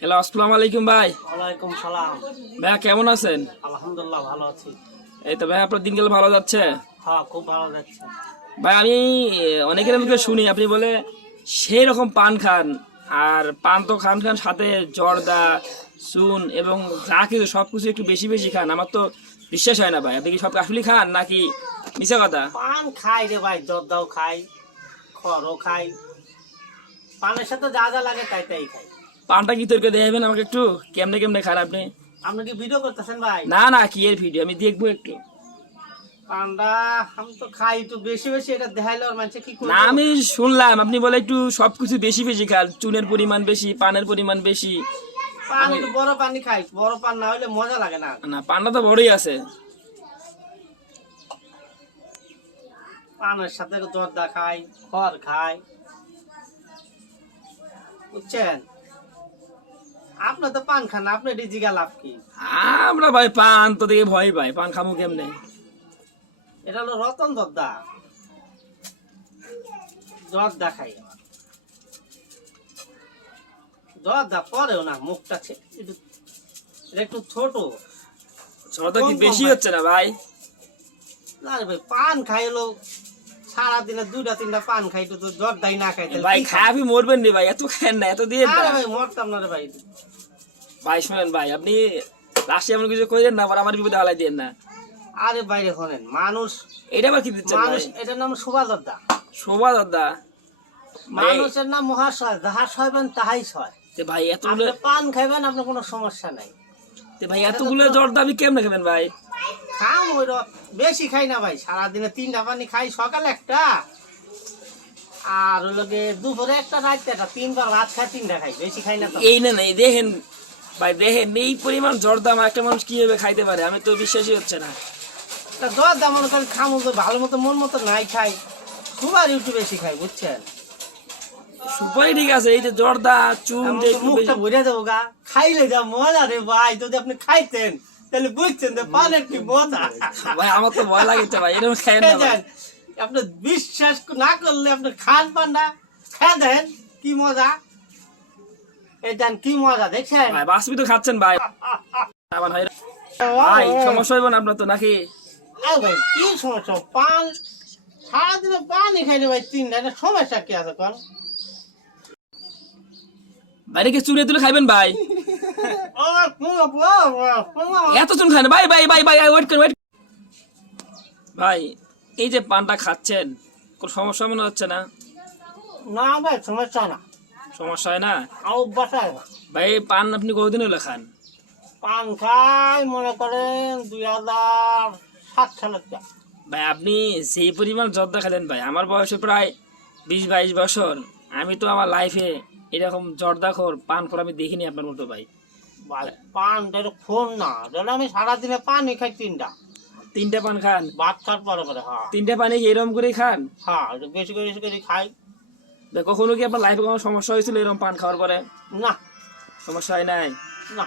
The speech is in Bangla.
হ্যালো, আসসালামু আলাইকুম ভাই। ওয়ালাইকুম সালাম। ভাইয়া কেমন আছেন? আলহামদুলিল্লাহ ভালো আছি। এই তো ভাই, আপনার দিনকাল ভালো যাচ্ছে? হ্যাঁ, খুব ভালো যাচ্ছে। ভাই আমি অনেকের মুখে শুনি আপনি বলে সেই রকম পান খান, আর পান তো খান খান সাথে জর্দা, চুন এবং যা কিছু সব কিছু একটু বেশি বেশি খান। আমার তো বিশ্বাস হয় না ভাই, আপনি কি সব আসলে খান নাকি মিশা কথা? পান খাই রে ভাই, জর্দাও খাই, খড়ও খাই, পানের সাথে যা যা লাগে তাই তাই খাই। পানটা কি তোরকে দেখাবেন আমাকে একটু, কেমনে কেমনে খান আপনি? আপনি কি ভিডিও করতেছেন ভাই? না না, কি এর ভিডিও, আমি দেখবো একটু। পানটা আমি তো খাই একটু বেশি বেশি, এটা দেখাইলে আর মানুষ কি না, করবে? আমি শুনলাম আপনি বলে একটু সবকিছু বেশি বেশি খান, চুনের পরিমাণ বেশি, পানের পরিমাণ বেশি। পান একটু বড় পানি খাই, বড় পান না হলে মজা লাগে না। না, পানটা তো বড়ই আছে। পানের সাথে জর্দা খাই, খড় খাই, বুঝছেন? আপনার তো পান খান, আপনি ডিজিগা লাভ কি? আমরা ভাই পান তো দেখে ভয় পাই, পান খামু কেমনে? এটা হলো রতন জর্দা, জর্দা খাই। জর্দা পরেও না, মুখটা একটু ছোট। ছোট কি কম কম বেশি ভাই। হচ্ছে না ভাই? না রে ভাই, পান খাই হলো সারাদিনে 2-3টা পান খাই, তো জর্দাই না খাই তাহলে ভাই কি খাই খাবো? আপনি মরবেন নি ভাই, এত খান না, এত দিয়ে না রে ভাই, মরতাম না রে ভাই। ভাই শুনেন ভাই, আপনি লাস্টে এমন কিছু করেন না, আবার আমার বিপদে হালাই দিয়েন না। আরে বাইরে শোনেন, মানুষ এটা আবার কি দিচ্ছেন মানুষ ভাই? এটার নাম শোভা জর্দা। শোভা দাদা ভাই, মানুষের নাম মহাশয়, যাহা সয়বেন তাহাই সয়। তে ভাই এতগুলো, আপনি পান খাইবেন, আপনার কোনো সমস্যা নাই। তে ভাই এতগুলো জর্দা আপনি কেমনে খাবেন ভাই? খাম ওই বেশি খাই না ভাই, সারাদিনে 3টা পানি খাই, সকালে একটা, আর ওই লোকে দুপুরে একটা, রাতে একটা, 3বার ভাত খাই, 3টা খাই, বেশি খাই না তো। এই না এই দেখেন ভাই, দেখেন এই পরিমাণ জর্দা আমার একটা মানুষ কিভাবে খাইতে পারে, আমি তো বিশ্বাসই হচ্ছে না। তা জর্দা মনে করেন খামো তো ভালো মতো, মন মতো নাই খাই, সুগার একটু বেশি খাই, বুঝছেন? সুপারি ঠিক আছে, এই যে জর্দা চুন এমন যে তো একটু মুখটা বেশি- ভরে যাবো গা, খাইলে যা মজা রে ভাই, যদি আপনি খাইতেন তাহলে বুঝছেন যে পানের কি মজা। ভাই আমার তো ভয় লাগছে ভাই, এরকম খাইয়েন না ভাই। আপনি বিশ্বাস না করলে আপনি খান পান্ডা, খেয়ে দেন কি মজা, এই দেন কি মজা, দেখছেন? ভাই বাসবি তো খাচ্ছেন ভাই, আবার ভাই ভাই সমস্যা হইব না আপনার তো নাকি? আরে ভাই কি সমস্যা, পান সারাদিনে পানি খাইলে ভাই 3টা, এটা সমস্যা কি আছে কোন? বাইরে কি চুনে তুলে খাইবেন ভাই? ও এত চুন খান ভাই, ভাই ভাই ভাই ওয়েট করেন, ওয়েট। ভাই এই যে পানটা খাচ্ছেন, কোনো সমস্যা মনে হচ্ছে না? না ভাই, সমস্যা না, সমস্যা হয় না অভ্যাস হয় না। ভাই? এই পান আপনি কতদিন হলো খান? পান খাই মনে করেন 2007 সালের থেকে। ভাই আপনি সেই পরিমাণ জর্দা খেলেন ভাই, আমার বয়সে প্রায় 20-22 বছর, আমি তো আমার লাইফে এরকম জর্দাখোর পান খোর আমি দেখিনি আপনার মতো ভাই। ভাই পানটা একটু ফোন না, তাহলে আমি সারাদিনে পানি খাই 3টা, 3টা পান খান? ভাত খাওয়ার পরে পরে। হ্যাঁ 3টা পানি কি এরকম করে খান? হ্যাঁ, একটু বেশি করে বেশি করে খাই। ভাই কখনো কি আপনার লাইফে কোনো সমস্যা হয়েছিল এরকম পান খাওয়ার পরে? না সমস্যা হয় নাই? না।